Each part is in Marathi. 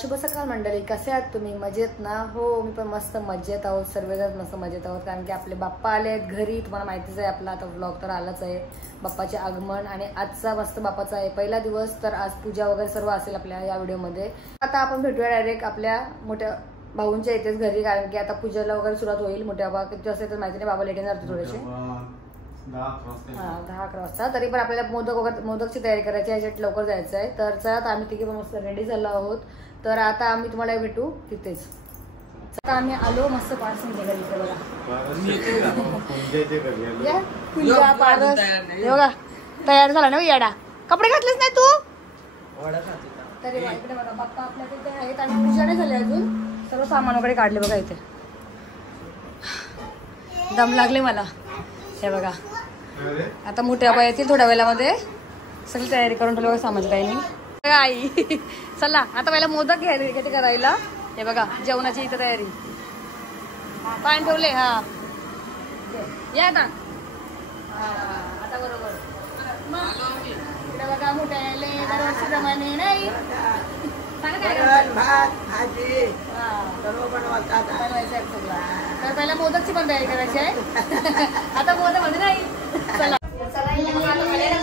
शुभ सकाळ मंडळी, कसे आहात तुम्ही? मजेत ना? हो, मी पण मस्त मजेत आहोत, सर्वजण मस्त मजेत आहोत. कारण की आपले बाप्पा आले आहेत घरी. तुम्हाला माहितीच आहे, आपला आता व्लॉग तर आलाच आहे बाप्पाचे आगमन. आणि आजचा मस्त बाप्पाचा आहे पहिला दिवस, तर आज पूजा वगैरे सर्व असेल आपल्या या व्हिडिओमध्ये. आता आपण भेटूया डायरेक्ट आपल्या मोठ्या भाऊंच्या इथेच घरी, कारण की आता पूजेला वगैरे सुरुवात होईल. मोठ्या बाबा किती वाजता तर माहिती नाही, बाबा लेट येणार थोडेसे 10-11 वाजता. तरी पण आपल्याला मोदकची तयारी करायची आहे, याच्यात लवकर जायचं आहे. तर चला, आता आम्ही तिघे पण मस्त रेडी झालो आहोत. तर आता आम्ही तुम्हाला भेटू तिथेच. आता आम्ही आलो मस्त पारस बघा तयार झाला ना येडा. कपडे घातलेच नाही तू? तरी इकडे बघा बाप्पा आपल्या तिथे आहेत आणि पूजा नाही झाली अजून. सर्व सामान वगैरे काढले बघा इथे. दम लागले मला. हे बघा आता मोठ्या बाबा येतील थोड्या वेळामध्ये. सगळी तयारी करून ठेवली बघा सामाजिक काही आई. चला आता पहिला मोदक घेते करायला. हे बघा जेवणाची इथं तयारी. पाणी ठेवले. हा या ना आता बरोबर. इकडे बघा मोठ्या यायले दरवर्षीप्रमाणे नाही तर पहिला मोदकची पण तयारी करायची आहे. आता मोदक म्हणजे नाही. चला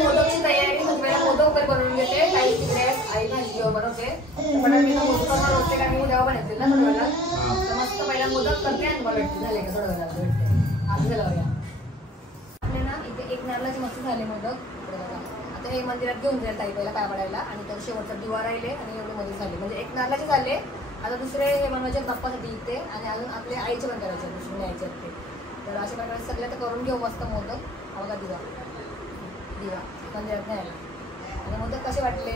मोदकची तयारी. मोदक वगैरे बनवून घेते. काही तिकडे आई भाजी बनवते. पण मी मोदक बनवते कारण मी जेव्हा बनवते ना थोड्या वेळा. तर मस्त पहिला मोदक करते आणि तुम्हाला भेटते. झाले का थोड्या वेळा भेटते. आज झालं आपले ना इथे एक नारळाचे मस्त झाले मोदक. आता हे मंदिरात घेऊन जाईल ताई पहिला पाय पडायला. आणि तर शेवटचा दिवा राहिले आणि एवढे मोदक झाले. म्हणजे एक नारळाचे झाले. आता दुसरे हे बनवायचे बाप्पासाठी इथे. आणि अजून आपले आईचे पण करायचे दुसरे न्यायचे ते. तर अशा प्रकारे सगळे तर करून घेऊ मस्त मोदक. बघा दिवा दिवा मंदिरात न्यायला. आणि मोदक कसे वाटले?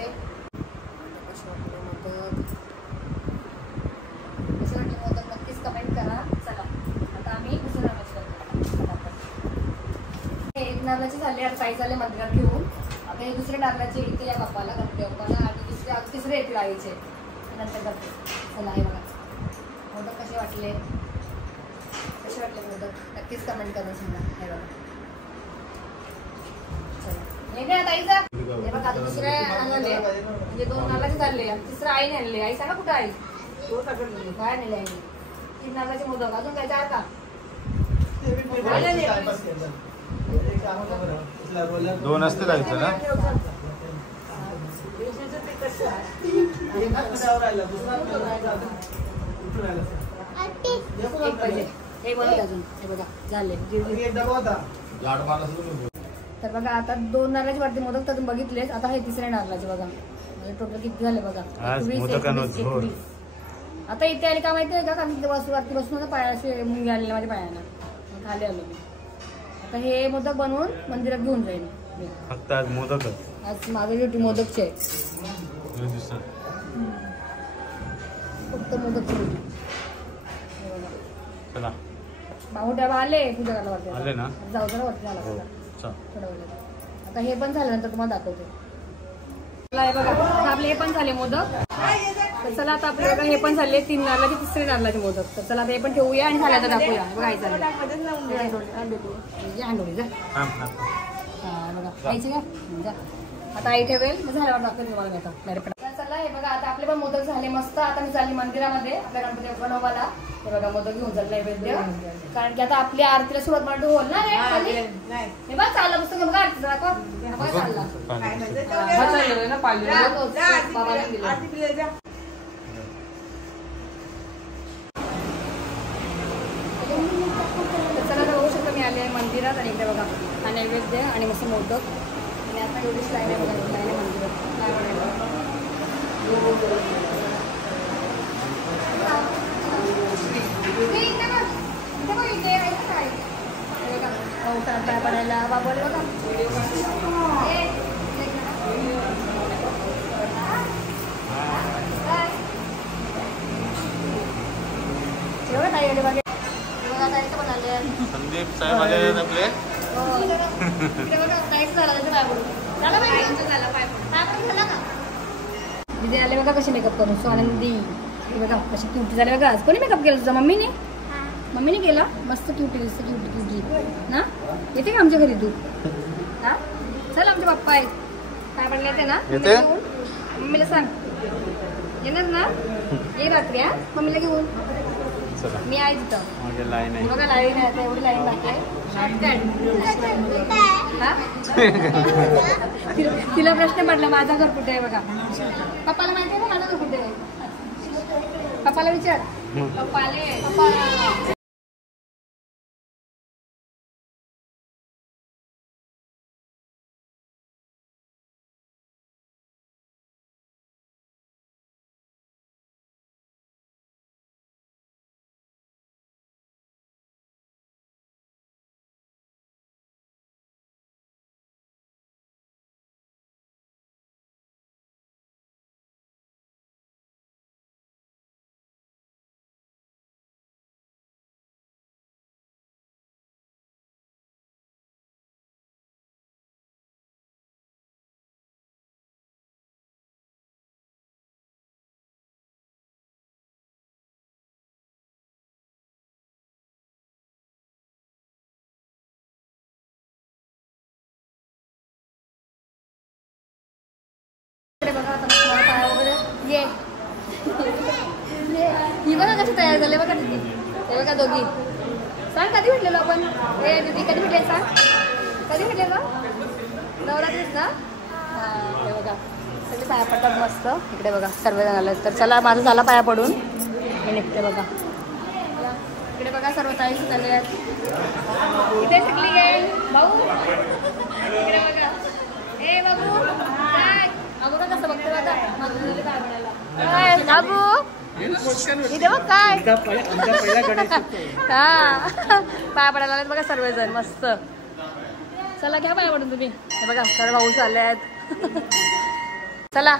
मोदक नक्कीच कमेंट करा. चला आता आम्ही दुसरं एक नारळाचे झाले. आता साई झाले मंदिरात घेऊन. आता हे दुसरे नारळाचे इथे या बाप्पाला गणपती बाप्पाला. आणि तिसरे येतील आईचे नंतर करते. चला हे बघा मोदक कसे वाटले? कसे वाटले मोदक नक्कीच कमेंट करून सांगा. हे बघा ताईचा. हे बघा आता दुसरे आणले म्हणजे 2 नारळाचे झाले. तिसरं आईने आणले. आई सांगा कुठं आई? बाहेर नेले आईने. 3 नारळाचे मोदक. अजून काय चार का? 2 असते जायचं ना. हे बनवलं अजून. हे बघा झाले. तर बघा आता 2 नारळाचे वरती मोदक तर तुम्ही बघितलेच. आता हे तिसरे नारळाचे बघा. म्हणजे टोटल किती झाले बघा. 21. आता इथे आली का माहिती आहे का? कारण वरती बसून पायाशी मुंगी आलेल्या माझ्या पायाला. खाली आलो मी. आता हे मोदक बनवून मंदिरात घेऊन जाईल मी. फक्त आज मोदकच. आज माझी ड्युटी मोदकची आहे. फक्त मोदकची ड्युटी. चला बाहुट्या आले पूजा करायला वाटते. आले ना. जाऊ जरा वरती झाला थोडा वेळ. आता हे पण झाल्यानंतर तुम्हाला दाखवते. बघा आपले हे पण झाले मोदक. तर चला आता आपल्याला हे पण झाले 3 नारळाचे तिसरे नारळाचे मोदक. तर चला आता हे पण ठेवूया आणि झालं तर दाखवूया. बघा आई चालेल बघा आईची का. आता आई ठेवेल झाल्यावर दाखवेल तुम्हाला. घेतो चला हे बघा आता आपले पण मोदक झाले मस्त. आता मी चालली मंदिरामध्ये आपल्या गणपती बनवायला. हे बघा मोदक घेऊन जाईल नैवेद्य. कारण की आता आपली आरतीला सुरुवात म्हणतो होल ना रे. हे बघ चालला पुस्तक बघा आरती दाखव. चालला चला बघू शकतो मी आले मंदिरात. आणि इकडे बघा हा नैवेद्य आणि मस्त मोदक. आणि आता एवढीच लाईन आहे बघा. लाईन आहे मंदिरात. काय म्हणायला पाय पडायला बाबोले बघा. एवढं ताई आले बघा. ताईचं पण आले. संदीप साहेब आले आपले. दिदी आले बघा कशी मेकअप करून. सो आनंदी बघा कशी क्यूटी झाली बघा. आज कोणी मेकअप केला तुझा? मम्मीने. मम्मीने केला. मस्त क्यूटी दिसते. क्यूटी ना. येते का आमच्या घरी तू? हा चल आमचे पप्पा आहेत. काय म्हणले ते ना. मम्मीला सांग. येणार ना? ये रात्री हा मम्मीला घेऊन. चला मी आहे तिथं. मागे लाईन आहे. बघा लाईन आहे आता एवढी लाईन बाकी आहे. शॉर्टकट. हा? तिला प्रश्न पडला माझा घर कुठे आहे बघा. पप्पाला माहिती आहे ना माझं घर कुठे आहे? पप्पाला विचार. पप्पा बघा आता मला पाया वगैरे ये ही बघा कशी तयार झाले बघा तिथे. हे बघा दोघी. सांग कधी भेटलेलो आपण? हे दीदी कधी भेटले सांग. कधी भेटलेलो? नवरात्रीच ना? हां हे बघा सगळे पाया पडतात मस्त. इकडे बघा सर्वजण आलं. तर चला माझं झाला पाया पडून मी निघते बघा. इकडे बघा सर्व ताई झाले आहेत. इथे सगळी गेल भाऊ. इकडे बघा. ए बाबू अगो का कसं बघते बघा माझं काय म्हणायला बाबू इथे बघ काय हा पाया पडायला आलेत बघा सर्वजण मस्त. चला घ्या पाया पडून तुम्ही. हे बघा सर्व भाऊ आले आहेत. चला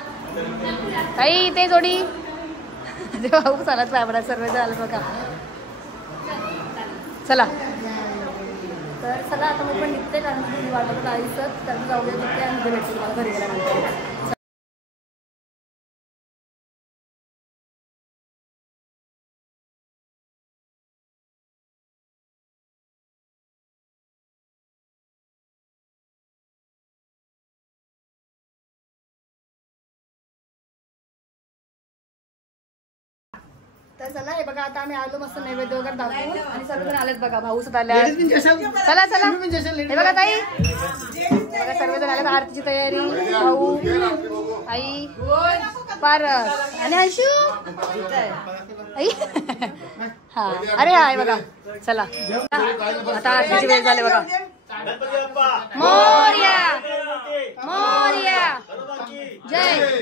काही इथे जोडी ते भाऊ चालत पाया पडा सर्वजण आले बघा. चला तर चला आता मी पण निघते कारण की वाटत आईचं तर जाऊया तिथे आणि भेटते तुम्हाला घरी गेल्यानंतर. तर चला हे बघा आता आम्ही आलो मस्त नैवेद्य वगैरे दाखवून आणि सर्वजण आलेत बघा. भाऊ सुद्धा आले. चला चला हे बघा ताई बघा सर्वजण आलेत. आरतीची तयारी भाऊ आई पारस आणि अंशू आई हा अरे हाय बघा. चला आता आरतीची वेळ झाली बघा. मोरया मोरया जय.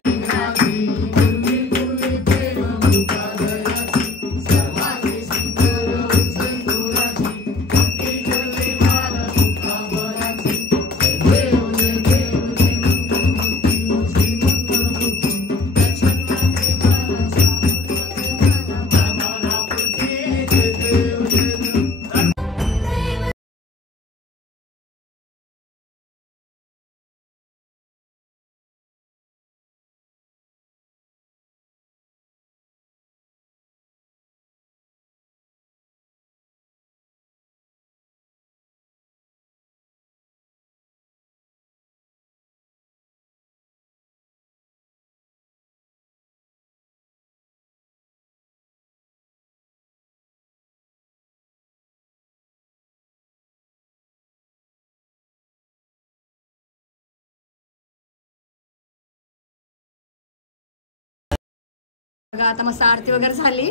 बघा आता मस्त आरती वगैरे झाली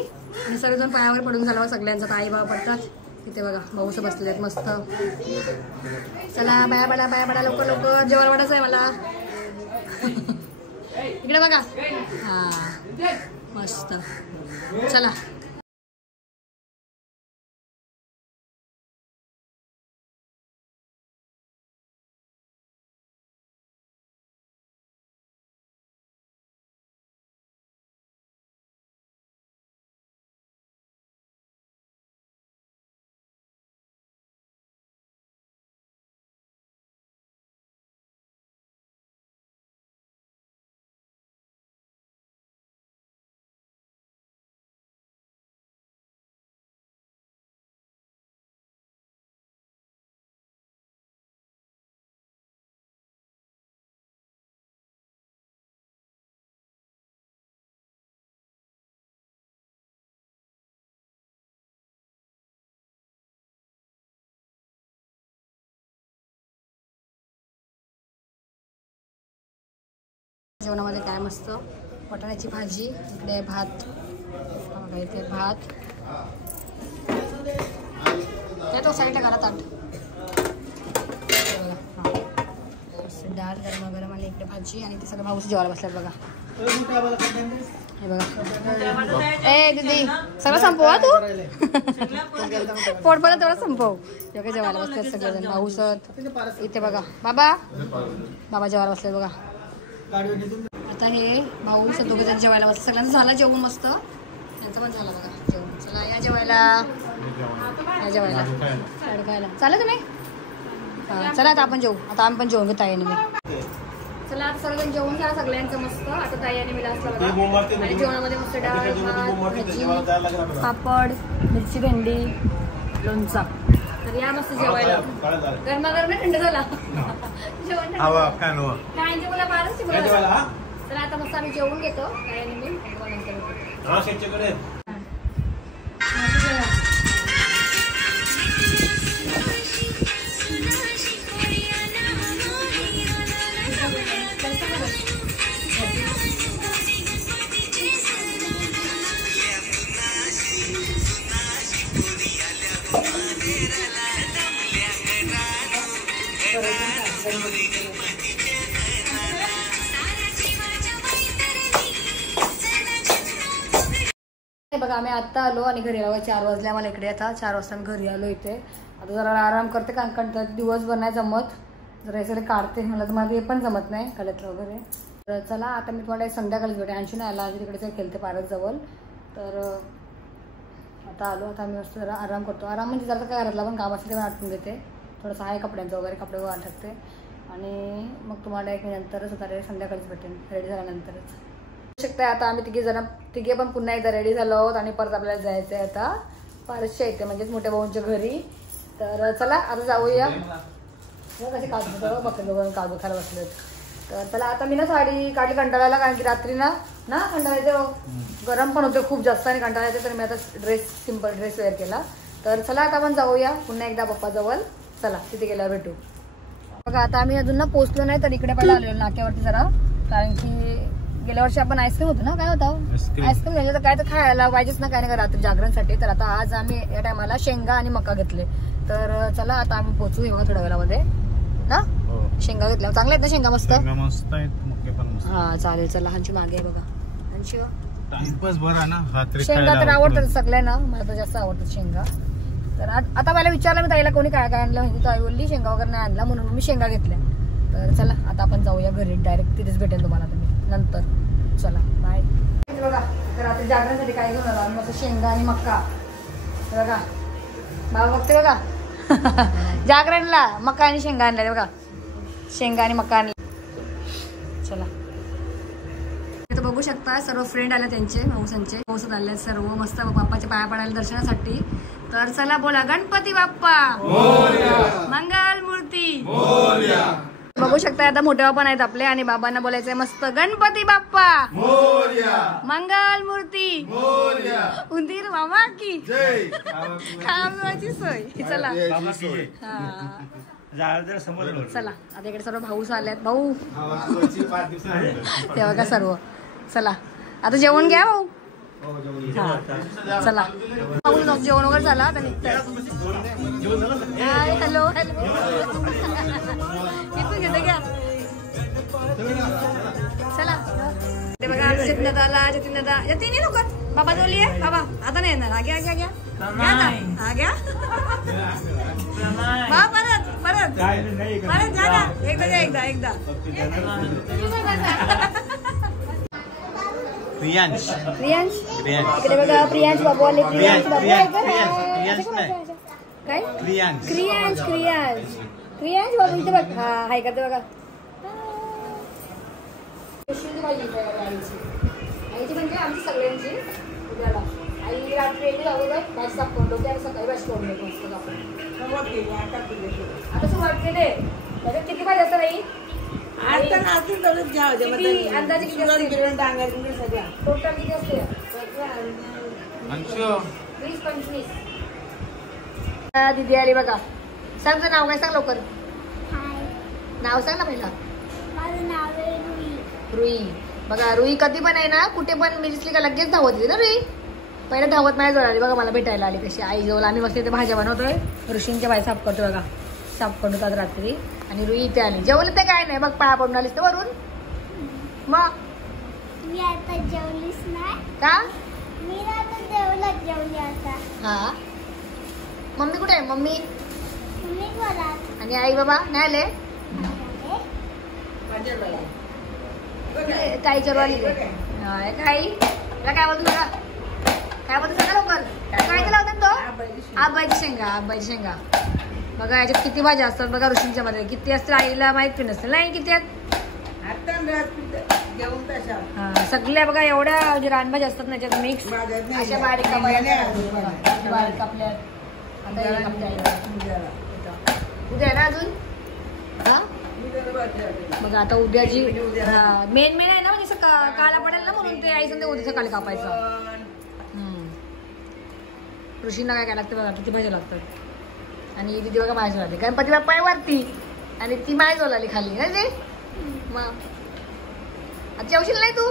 आणि सर्वजण पायावर पडून झाला सगळ्यांचा. आई बाबा पडतात तिथे बघा. भाऊस बसलेले आहेत मस्त. चला बाया बडा लवकर लवकर जेवण वाटायचं आहे मला. इकडे बघा हा मस्त. चला जेवणामध्ये काय मस्त वाटाण्याची भाजी, इकडे आहे भात, बघा इथे भात, त्या तो साईडला घाला ताट, डाळ गरम आणि इकडे भाजी आणि ते सगळं भाऊस जेवायला बसल्यात बघा. हे बघा ए दीदी सगळं संपवा तू पोट परत तेवढं संपव. जेव्हा जेवायला बसतात सगळेजण भाऊसत इथे बघा. बाबा जेवायला बसले बघा. आता हे भाऊ दोघे जण जेवायला बसले. सगळ्यांचं झालं जेवण मस्त, त्यांचं पण झालं बघा जेवण. चला या जेवायला खायला चालेल तुम्ही. हां चला आता आपण जेवू. आता आम्ही पण जेवण घेऊ ताईने मी. चला आता सगळेजण जेवण झालं सगळ्यांचं मस्त. आता ताईने मी असलं बघा आणि जेवणामध्ये मस्त डाळ भात भाजी पापड मिरची भेंडी लोणचा. तर या मस्त जेवायला. गरमागरम थंड झाला जेवण खायचे मला फारच शिकवलं. चला आता मस्त आम्ही जेवून घेतो ताईने मी. बघा आम्ही आता आलो आणि घरी आलो. 4 वाजले आम्हाला इकडे. आता 4 वाजता आम्ही घरी आलो इथे. आता जरा आराम करते कारण दिवसभर नाही जमत. जरा हे काढते मला तर मला हे पण जमत नाही कलत्र वगैरे. तर चला आता मी तुम्हाला संध्याकाळीच भेटे. आणखी नाही आला आधी तिकडे खेळते पारत जवळ. तर आता आलो. आता आम्ही मस्त जरा आराम करतो. आराम म्हणजे जरा काय घरातला पण काम असते ते पण आटपून देते. थोडंसं आहे कपड्यांचं वगैरे कपडे वगैरे टाकते आणि मग तुम्हाला एक नंतरच होता संध्याकाळीच भेटेन रेडी झाल्यानंतरच. शकता आता आम्ही तिघे पण पुन्हा एकदा रेडी झालो आहोत आणि परत आपल्याला जायचं आहे आता पारसच्या इथे म्हणजेच मोठ्या भाऊंच्या घरी. तर चला आता जाऊया. कसे काजू बघते काजू खायला बसलेत. तर चला आता मी ना साडी काढली कंटाळायला कारण की रात्री ना कंटाळा येते गरम पण होते खूप जास्त आणि कंटाळा येते. तर मी आता सिंपल ड्रेस वेअर केला. तर चला आता आपण जाऊया पुन्हा एकदा पप्पाजवळ. चला तिथे गेल्यावर भेटू. बघा आता आम्ही अजून ना पोहोचलो नाही तर इकडे पण आलेलो नाक्यावरती जरा कारण की गेल्या वर्षी आपण आईस्क्रीम होतो ना काय होतं आईस्क्रीम घ्यायचं तर काय तर खायला पाहिजेच ना काय नाही रात्री जागरणसाठी. तर आता आज आम्ही या टायमाला शेंगा आणि मका घेतले. तर चला आता आम्ही पोहोचू बघा थोड्या वेळामध्ये ना. शेंगा घेतल्या चांगल्या आहेत ना शेंगा मस्त हा चालेल. चला ह्यांची मागे आहे बघा शेंगा तर आवडतात सगळ्यांना. मला तर जास्त आवडतात शेंगा. तर आता मला विचारलं मी ताईला कोणी काय काय आणलं म्हणजे ताई बोलली शेंगा वगैरे नाही आणला म्हणून मी शेंगा घेतल्या. तर चला आता आपण जाऊया घरी डायरेक्ट तिथेच भेटेल तुम्हाला तुम्ही नंतर. चला बाय. बघा तर आता जागरणासाठी काय घेऊन आलो आम्ही मस्त शेंगा आणि मक्का. बघा बाबा बघते बघा जागरणला मक्का आणि शेंगा आणल्या बघा. शेंगा आणि मक्का आणले. चला इथं बघू शकता सर्व फ्रेंड आले त्यांचे भाऊसांचे भाऊसात आले सर्व मस्त बाप्पाच्या पाया पडायला दर्शनासाठी. तर चला बोला गणपती बाप्पा मंगल मूर्ती. बघू शकता आता मोठे पण आहेत आपले आणि बाबांना बोलायचंय मस्त गणपती बाप्पा मंगल मूर्ती उंदीर मामा की खावाची सोय. चला चला आता इकडे सर्व भाऊस आल्यात. भाऊ तेव्हा का सर्व. चला आता जेवण घ्या भाऊ. हा चला भाऊ जेवण वगैरे झाला आता निघतंय. हॅलो इथून घेते घ्या. चला ते बघा जतीन दादा तिन्ही लोक बाबा जोली आहे. बाबा आता नाही येणार. घ्या घ्या घ्या हा घ्या बा परत परत परत घ्या ना एकदा एकदा प्रियांश इकडे बघा प्रियांश बाबू आले. प्रियांश बाबू काय क्रियांश बाबू इथे बघ. हा हाय करते बघा. आईची म्हणजे आमची सगळ्यांची उद्याला आई रात्री भाजी टाकून डोक्याला सकाळी भाजी करून देतो मस्त आपण. आता तू वाटते ते त्याच्यात किती भाजी असतं नाही अंदाजे किती असते टोटल किती असते 20-25. दीदी आली बघा. सांग तुझं नाव काय सांग लवकर. नाव सांग ना पहिला. माझं नाव आहे रुई. रुई बघा, रुई कधी पण आहे ना, कुठे पण मी दिसली का लगेच धावत येते ना रुई. पहिले धावत माझ्या जवळ आली बघा, मला भेटायला आली कशी आई जवळ. आम्ही मस्त इथे भाज्या बनवतोय, ऋषींच्या बाई साफ करतो बघा, साफ करून होतात रात्री. आणि रुई इथे आली. जेवलं ते काय नाही बघ, पाया पडून आलीस तर वरून. मग मी आता जेवलीस नाही का? मी आता जेवली आता. हा, मम्मी कुठे आहे? मम्मी तुम्ही घरात आणि आई बाबा नाही आले? काही चरवाली काही काय बोलतो बघा, काय बोलतो सांगा लवकर. काय केलं होतं तो? आबाईची शेंगा. आबाईची शेंगा बघा, याच्यात किती भाज्या असतात बघा. ऋषींच्या मध्ये किती असते आईला माहित पण नसतं नाही किती आहेत. हा, सगळ्या बघा एवढ्या म्हणजे रानभाज्या असतात ना याच्यात मिक्स. अशा बारीक बारीक कापल्या. उद्या ना अजून. हा बघा आता उद्या जी मेन आहे ना, म्हणजे काळा पडेल ना म्हणून ते आई सांगते उद्या सकाळी कापायचं. ऋषींना काय काय लागतं बघा, किती भाज्या लागतात. आणि तिथे बघा माझ्या लागते गणपती बाप्पा आहे वरती आणि ती माझ्या जवळ आली खाली ना ते. मग आता जेवशील नाही तू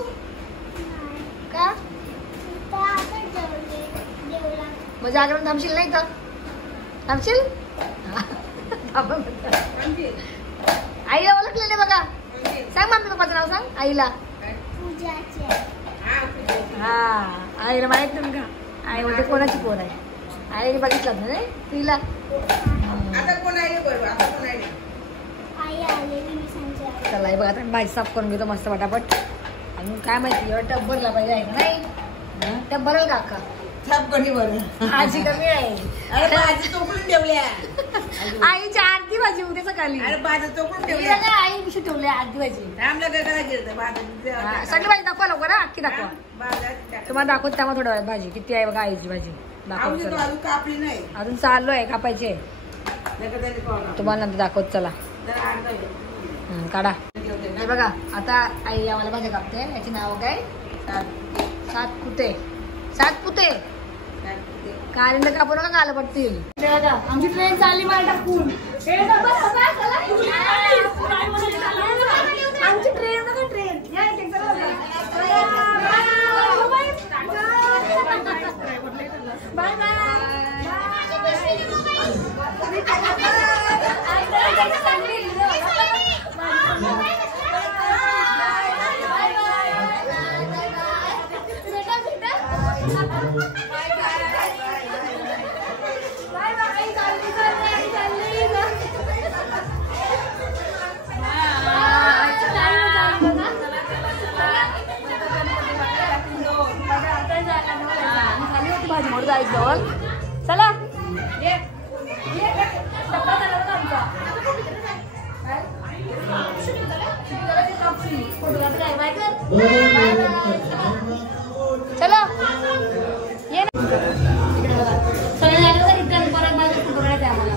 का? मग जागरण थांबशील नाही का? थांबशील? आईला ओळखलेले बघा. सांग मम्मी पप्पाचं नाव सांग आईला. हा, आईला माहित नाही का? आई म्हणजे कोणाची पोर आहे? आईने बघितलं ना तिला. चला बघा आता भाजी साफ करून घेतो मस्त पटापट. आणि काय माहिती एवढं टब भरला पाहिजे आहे का नाही? टब भरल का अक्का? भाजी कमी आहे. आईची अर्धी भाजी उद्या सकाळी. आई विषय ठेवली अर्धी भाजी. सगळी भाजी दाखवा लवकर, अख्खी दाखवा. तुम्हाला दाखवत त्यामुळे थोडा भाजी किती आहे बघा. आईची भाजी दाखवत अजून चाललो आहे कापायचे. तुम्हाला नंतर दाखवत चला. काढा हे बघा. आता आई आम्हाला भाज्या कापते. याची नाव काय? सातपुते. सातपुते कालिंद कापू नका, काल पडतील. आमची ट्रेन चालली मला टाकून. आमची ट्रेन नका ट्रेन. Bye bye. भाजी मोड जायचं चला. चला ये ना सगळं झालं तर इथं परत माझं पकडायचं आहे आम्हाला.